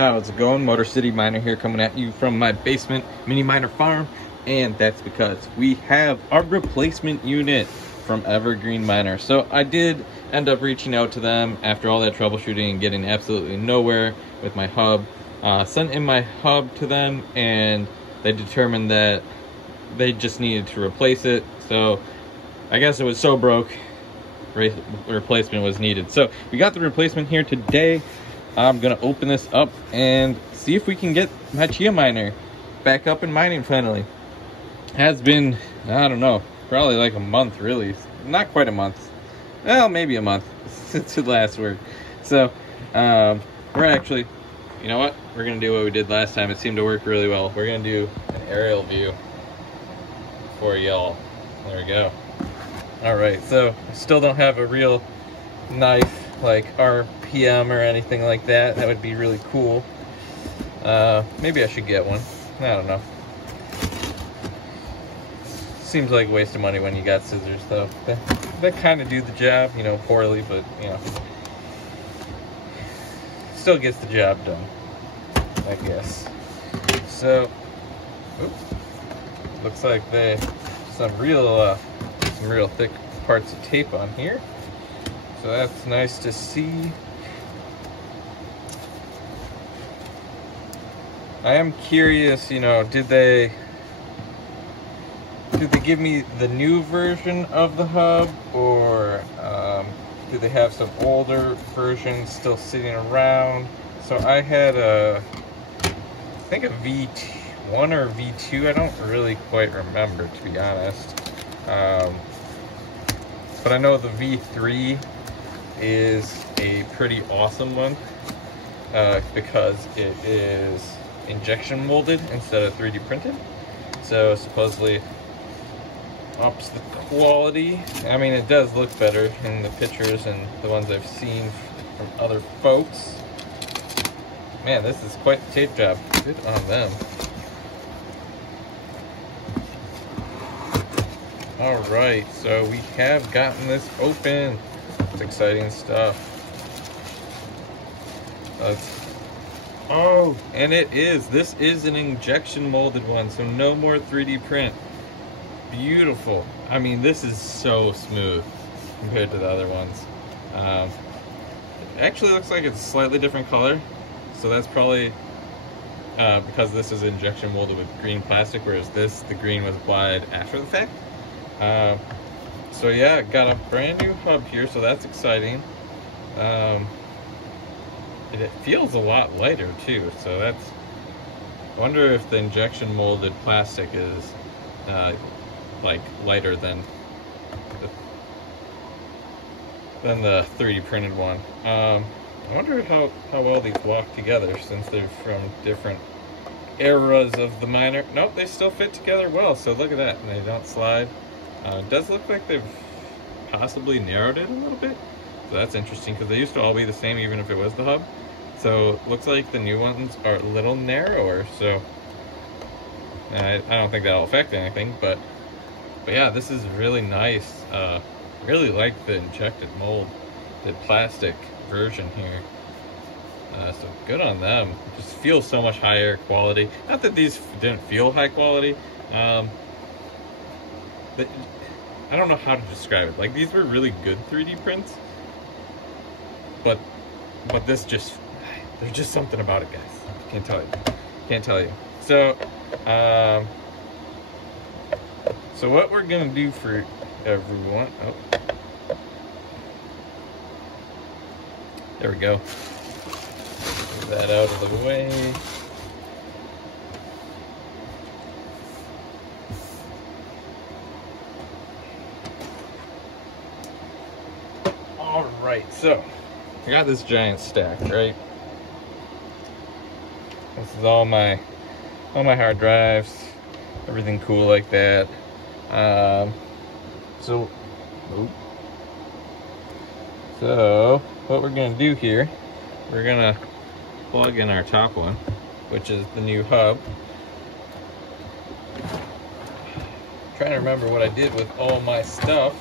How's it going? Motor City Miner here, coming at you from my basement mini miner farm, and that's because we have our replacement unit from Evergreen Miner. So I did end up reaching out to them after all that troubleshooting and getting absolutely nowhere with my hub. Sent in my hub to them, and they determined that they just needed to replace it. So I guess it was so broke, replacement was needed. So we got the replacement here today. I'm gonna open this up and see if we can get my CHIA miner back up and mining finally. Has been, I don't know, probably like a month, really. Not quite a month. Well, maybe a month since it last worked. So we're actually, you know what? We're gonna do what we did last time. It seemed to work really well. We're gonna do an aerial view for y'all. There we go. All right, so I still don't have a real knife like RPM or anything like that. That would be really cool. Maybe I should get one. I don't know. Seems like a waste of money when you got scissors, though. That kind of do the job, you know, poorly, but you know, still gets the job done, I guess. So, oops, looks like they some real thick parts of tape on here. So that's nice to see. I am curious, you know, did they give me the new version of the hub, or do they have some older versions still sitting around? So I had I think a V1 or V2, I don't really quite remember, to be honest. But I know the V3 is a pretty awesome one because it is injection molded instead of 3D printed. So supposedly ups the quality. I mean, it does look better in the pictures and the ones I've seen from other folks. Man, this is quite the tape job. Good on them. All right, so we have gotten this open. It's exciting stuff. Oh, and this is an injection molded one, so no more 3D print. Beautiful. I mean, this is so smooth compared to the other ones. It actually looks like it's a slightly different color, so that's probably because this is injection molded with green plastic, whereas the green was applied after the fact. So yeah, got a brand new hub here, so that's exciting. It feels a lot lighter too, so that's, I wonder if the injection molded plastic is like lighter than the 3D printed one. I wonder how well these walk together, since they're from different eras of the miner. Nope, they still fit together well, so look at that, and they don't slide. It does look like they've possibly narrowed it a little bit, so that's interesting, because they used to all be the same even if it was the hub. So it looks like the new ones are a little narrower, so I don't think that'll affect anything, but yeah, this is really nice. Really like the injected mold, the plastic version here. So good on them. It just feels so much higher quality. Not that these didn't feel high quality. I don't know how to describe it. Like, these were really good 3D prints, but this just, there's just something about it, guys. Can't tell you. So so what we're gonna do for everyone, there we go. Move that out of the way. Alright, so I got this giant stack, right? This is all my hard drives, everything cool like that. So what we're gonna do here, we're gonna plug in our top one, which is the new hub. Trying to remember what I did with all my stuff.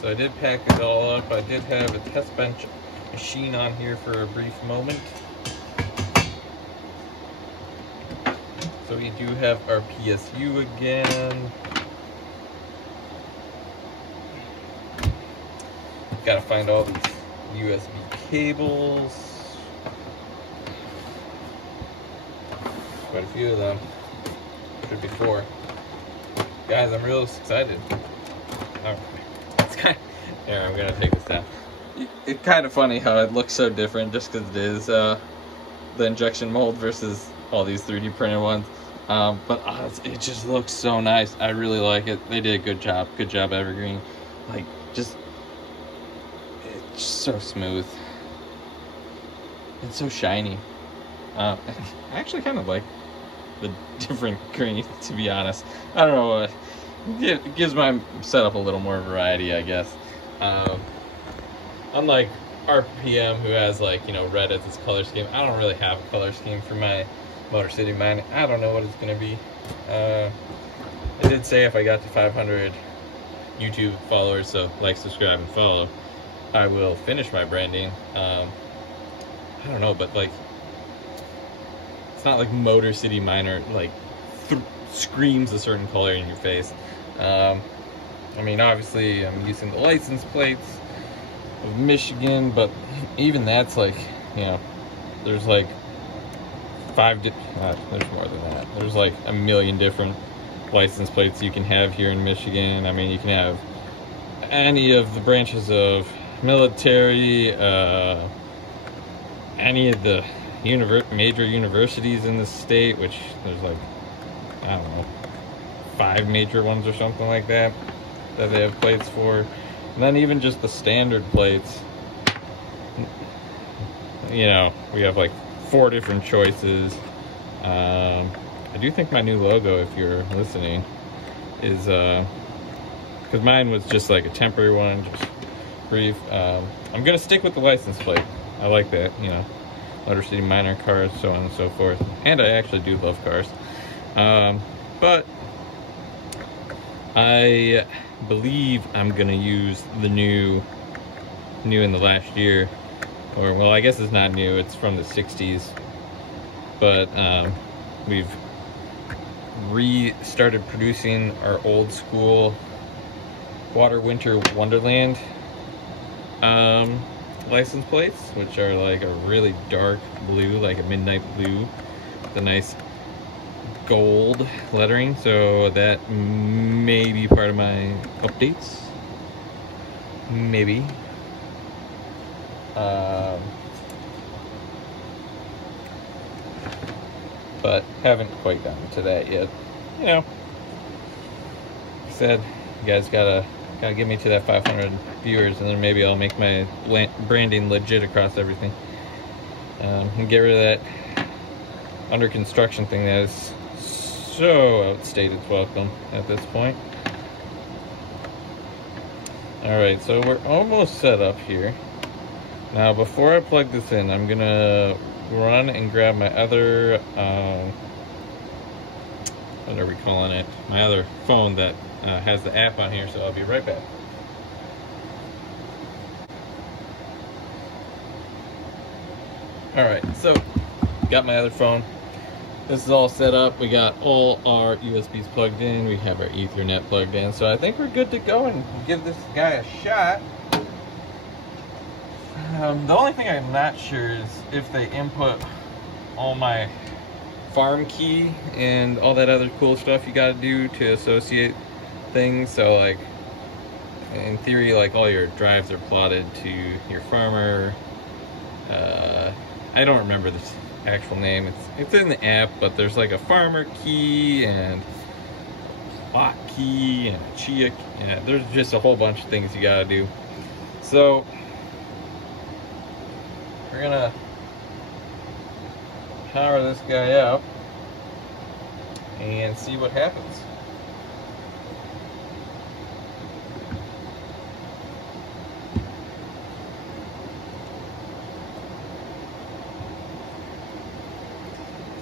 So I did pack it all up. I did have a test bench machine on here for a brief moment. So we do have our PSU again. Gotta find all these USB cables. Quite a few of them. Should be 4. Guys, I'm real excited. Oh, it's kind of, here, I'm gonna take this down. It's kind of funny how it looks so different just because it is the injection mold versus all these 3D printed ones. But it just looks so nice. I really like it. They did a good job. Good job, Evergreen. Like, it's just so smooth. It's so shiny. I actually kind of like the different green, to be honest. I don't know. It gives my setup a little more variety, I guess. Unlike RPM, who has, like, you know, red as its color scheme, I don't really have a color scheme for my Motor City Mine. I don't know what it's gonna be. I did say if I got to 500 YouTube followers, so like, subscribe, and follow, I will finish my branding. I don't know, but like, it's not like Motor City Miner like screams a certain color in your face. I mean, obviously I'm using the license plates of Michigan, but even that's like, you know, there's like there's more than that. There's like a million different license plates you can have here in Michigan. I mean, you can have any of the branches of military, any of the major universities in the state, which there's like, I don't know, 5 major ones or something like that they have plates for. And then even just the standard plates, you know, we have like 4 different choices. I do think my new logo, if you're listening, is because mine was just like a temporary one, just brief. I'm gonna stick with the license plate. I like that, you know, Motor City Miner cars, so on and so forth. And I actually do love cars. But I believe I'm gonna use the new in the last year, or, well, I guess it's not new, it's from the 60s, but we've restarted producing our old school Water Winter Wonderland license plates, which are like a really dark blue, like a midnight blue, with a nice gold lettering. So that may be part of my updates, maybe. But haven't quite gotten to that yet. You know, like I said, you guys gotta get me to that 500 viewers, and then maybe I'll make my branding legit across everything, and get rid of that under construction thing that is so outstayed its welcome at this point. Alright, so we're almost set up here. Now, before I plug this in, I'm gonna run and grab my other, what are we calling it? My other phone that has the app on here, so I'll be right back. Alright, so got my other phone. This is all set up. We got all our USBs plugged in. We have our Ethernet plugged in. So I think we're good to go and give this guy a shot. The only thing I'm not sure is if they input all my farm key and all that other cool stuff you gotta do to associate things. So, like, in theory, like, all your drives are plotted to your farmer. I don't remember this actual name. It's in the app, but there's like a farmer key and a bot key and a CHIA. Yeah, there's just a whole bunch of things you gotta do. So we're gonna power this guy up and see what happens.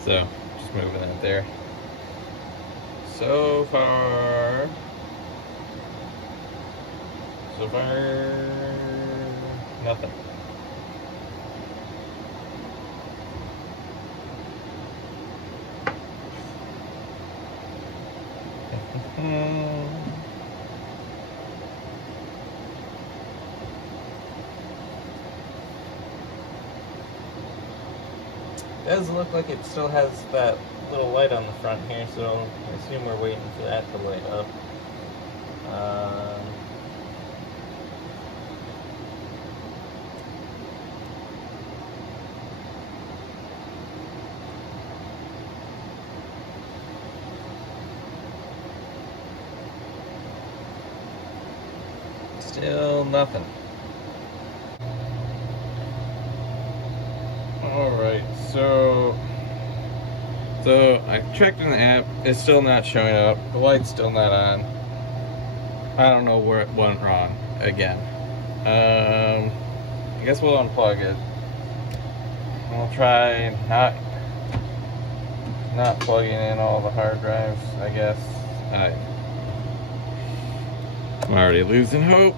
So, just moving that there. So far, nothing. does look like it still has that little light on the front here, so I assume we're waiting for that to light up. Still nothing. Alright, so I checked in the app, it's still not showing up, the light's still not on. I don't know where it went wrong again. I guess we'll unplug it. We'll try not plugging in all the hard drives, I guess. I'm already losing hope.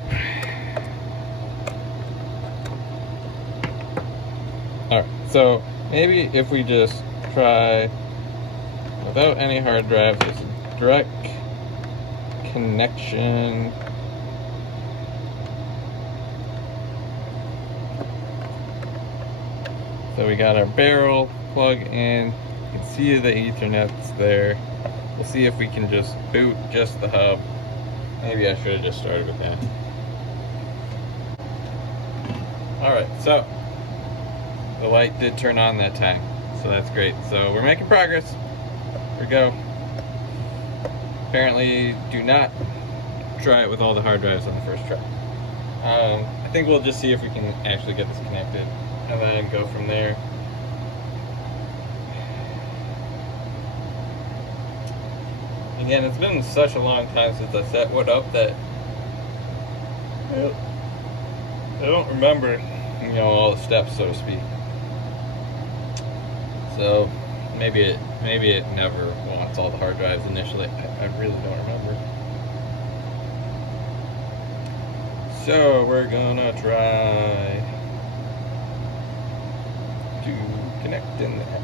Alright, so maybe if we just try without any hard drives, just direct connection. So we got our barrel plug in. You can see the Ethernet's there. We'll see if we can just boot just the hub. Maybe I should have just started with that. Alright, so the light did turn on that time, so that's great. So we're making progress. Here we go. Apparently, do not try it with all the hard drives on the first try. I think we'll just see if we can actually get this connected and then go from there. Again, it's been such a long time since I set one up that I don't remember, all the steps, so to speak. So maybe it never wants all the hard drives initially. I really don't remember. So we're gonna try to connect in there.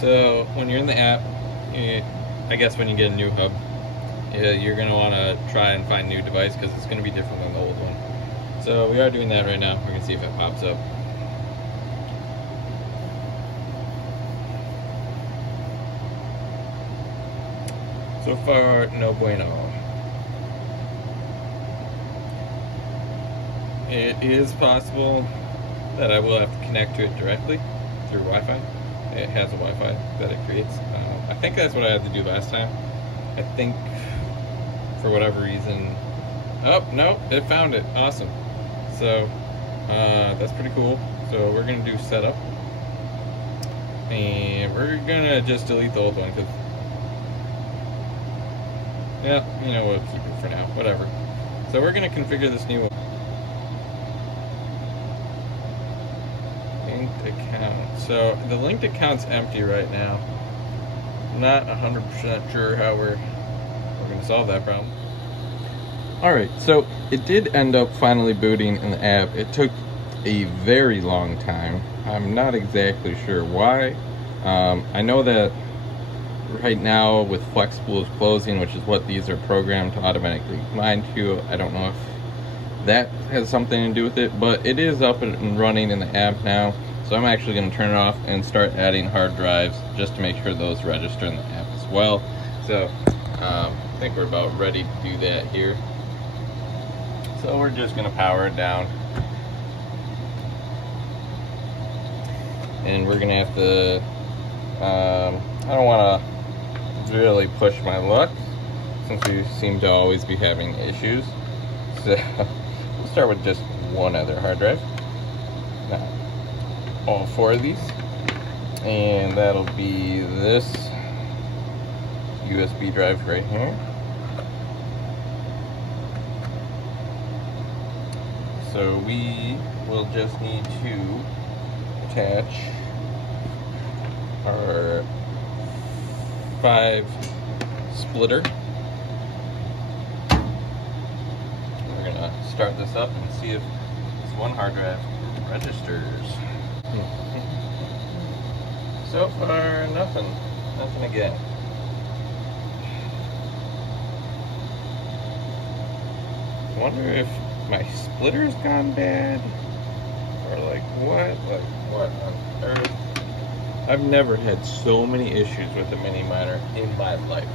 So when you're in the app, I guess when you get a new hub, you're going to want to try and find a new device because it's going to be different than the old one. So we are doing that right now. We're going to see if it pops up. So far, no bueno. It is possible that I will have to connect to it directly through Wi-Fi. It has a Wi-Fi that it creates. I think that's what I had to do last time. I think for whatever reason. Oh, no, it found it. Awesome. So that's pretty cool. So we're going to do setup. And we're going to just delete the old one because, yeah, we'll keep it for now. Whatever. So we're going to configure this new one. Account. So the linked account's empty right now. Not 100% sure how we're going to solve that problem. Alright, so it did end up finally booting in the app. It took a very long time. I'm not exactly sure why. I know that right now with Flexible is closing, which is what these are programmed to automatically mine to. I don't know if that has something to do with it, but it is up and running in the app now. So I'm actually going to turn it off and start adding hard drives just to make sure those register in the app as well. So I think we're about ready to do that here. So we're just going to power it down. And we're going to have to, I don't want to really push my luck since we seem to always be having issues. So we'll start with just one other hard drive. Now, all four of these, and that'll be this USB drive right here. So we will just need to attach our 5 splitter. We're gonna start this up and see if this one hard drive registers. So far, nothing again. wonder if my splitter's gone bad, or like what on earth? I've never had so many issues with a mini miner in my life.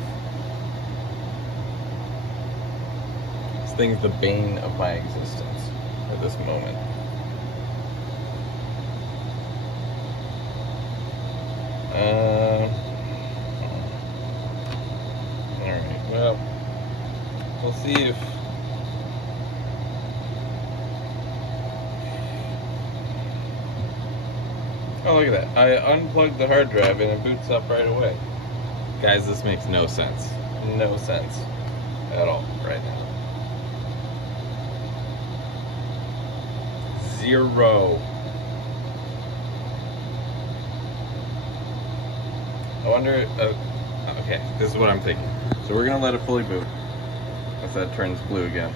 This thing's the bane of my existence at this moment. Alright, well, we'll see if oh, look at that. I unplugged the hard drive and it boots up right away. Guys, this makes no sense. No sense at all right now. Zero. I wonder, okay, this is what I'm thinking. So we're gonna let it fully boot once that turns blue again.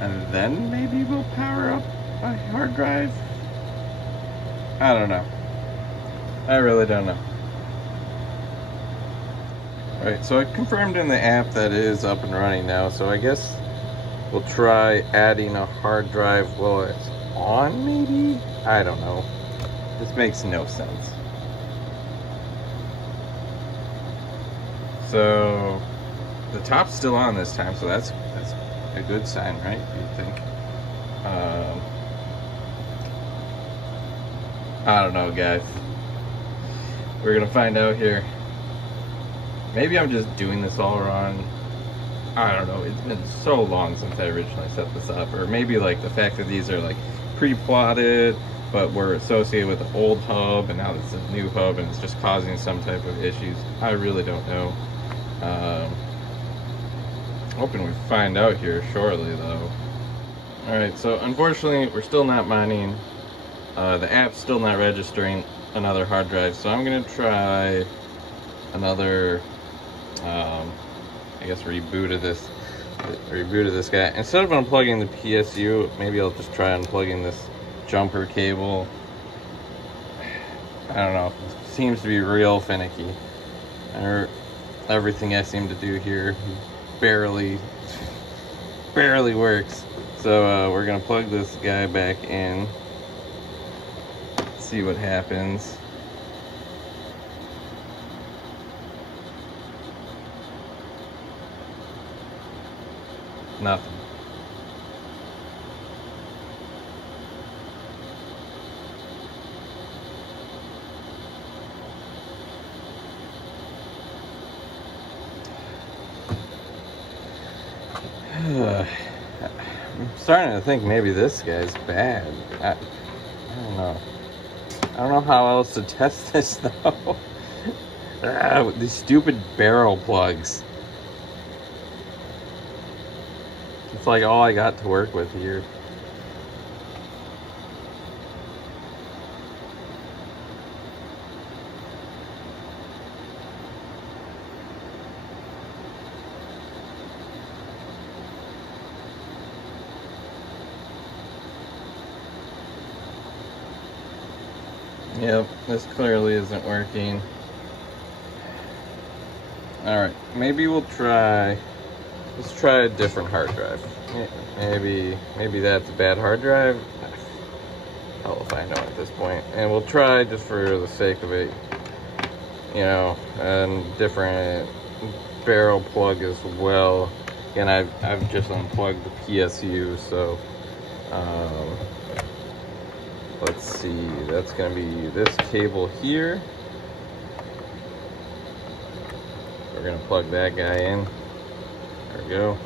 And then maybe we'll power up my hard drive? I don't know. I really don't know. Alright, so I confirmed in the app that it is up and running now, so I guess we'll try adding a hard drive while it's on, maybe? I don't know. This makes no sense. So the top's still on this time, so that's a good sign, right? You'd think. I don't know, guys. We're gonna find out here. Maybe I'm just doing this all wrong. I don't know. It's been so long since I originally set this up, or maybe like the fact that these are like pre-plotted, but were associated with the old hub, and now it's a new hub, and it's just causing some type of issues. I really don't know. Hoping we find out here shortly, though. Alright, so unfortunately, we're still not mining. The app's still not registering another hard drive, so I'm gonna try another, I guess, reboot of this guy. Instead of unplugging the PSU, maybe I'll just try unplugging this jumper cable. I don't know. It seems to be real finicky. Everything I seem to do here barely works. So we're gonna plug this guy back in. See what happens. Nothing. I'm starting to think maybe this guy's bad. I don't know. I don't know how else to test this though. These stupid barrel plugs. It's like all I got to work with here. Yep, this clearly isn't working. Alright, maybe let's try a different hard drive. Maybe that's a bad hard drive. Hell if I know at this point. And we'll try, just for the sake of it, you know, a different barrel plug as well. Again, I've just unplugged the PSU, so let's see, that's gonna be this cable here. We're gonna plug that guy in. There we go.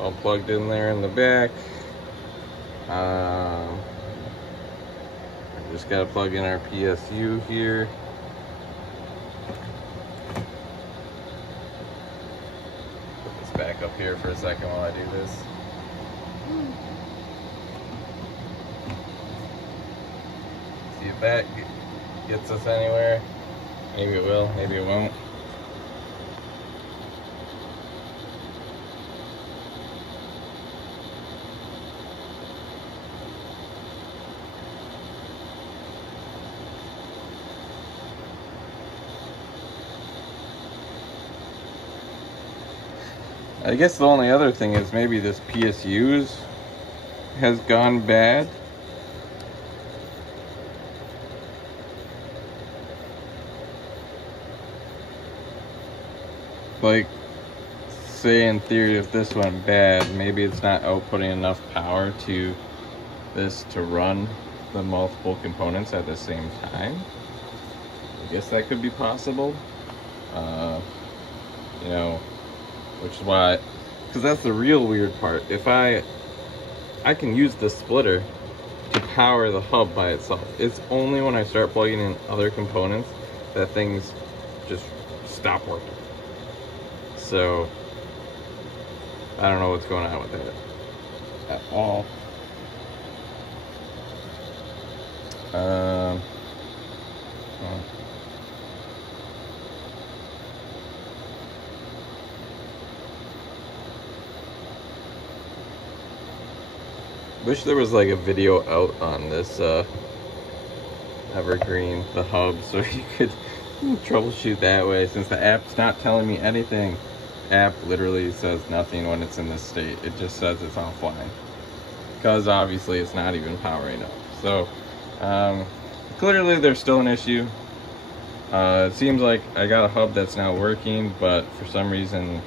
All plugged in there in the back. We just gotta plug in our PSU here. Put this back up here for a second while I do this. See if that gets us anywhere. Maybe it will, maybe it won't. I guess the only other thing is maybe this PSU has gone bad. Like, say in theory, if this went bad, maybe it's not outputting enough power to this to run the multiple components at the same time. I guess that could be possible. You know, which is why, because that's the real weird part. If I can use the splitter to power the hub by itself. It's only when I start plugging in other components that things just stop working. So I don't know what's going on with that at all. Wish there was like a video out on this Evergreen, the hub, so you could troubleshoot that way, since the app's not telling me anything. App literally says nothing when it's in this state. It just says it's offline, because obviously it's not even powering up. So clearly there's still an issue. It seems like I got a hub that's now working, but for some reason,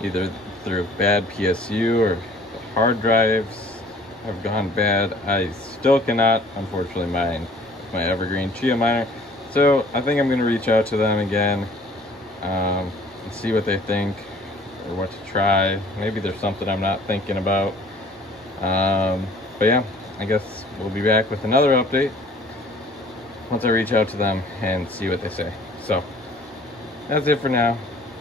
either through bad PSU or the hard drives have gone bad, I still cannot, unfortunately, mine my Evergreen CHIA miner. So I think I'm going to reach out to them again and see what they think, or what to try. Maybe there's something I'm not thinking about. But yeah, I guess we'll be back with another update once I reach out to them and see what they say. So that's it for now.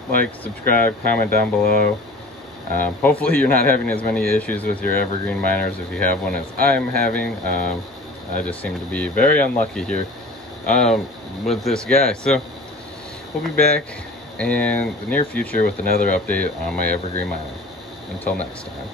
Like, subscribe, comment down below. Hopefully you're not having as many issues with your Evergreen miners if you have one as I'm having. I just seem to be very unlucky here with this guy. So we'll be back in the near future with another update on my Evergreen miner. Until next time.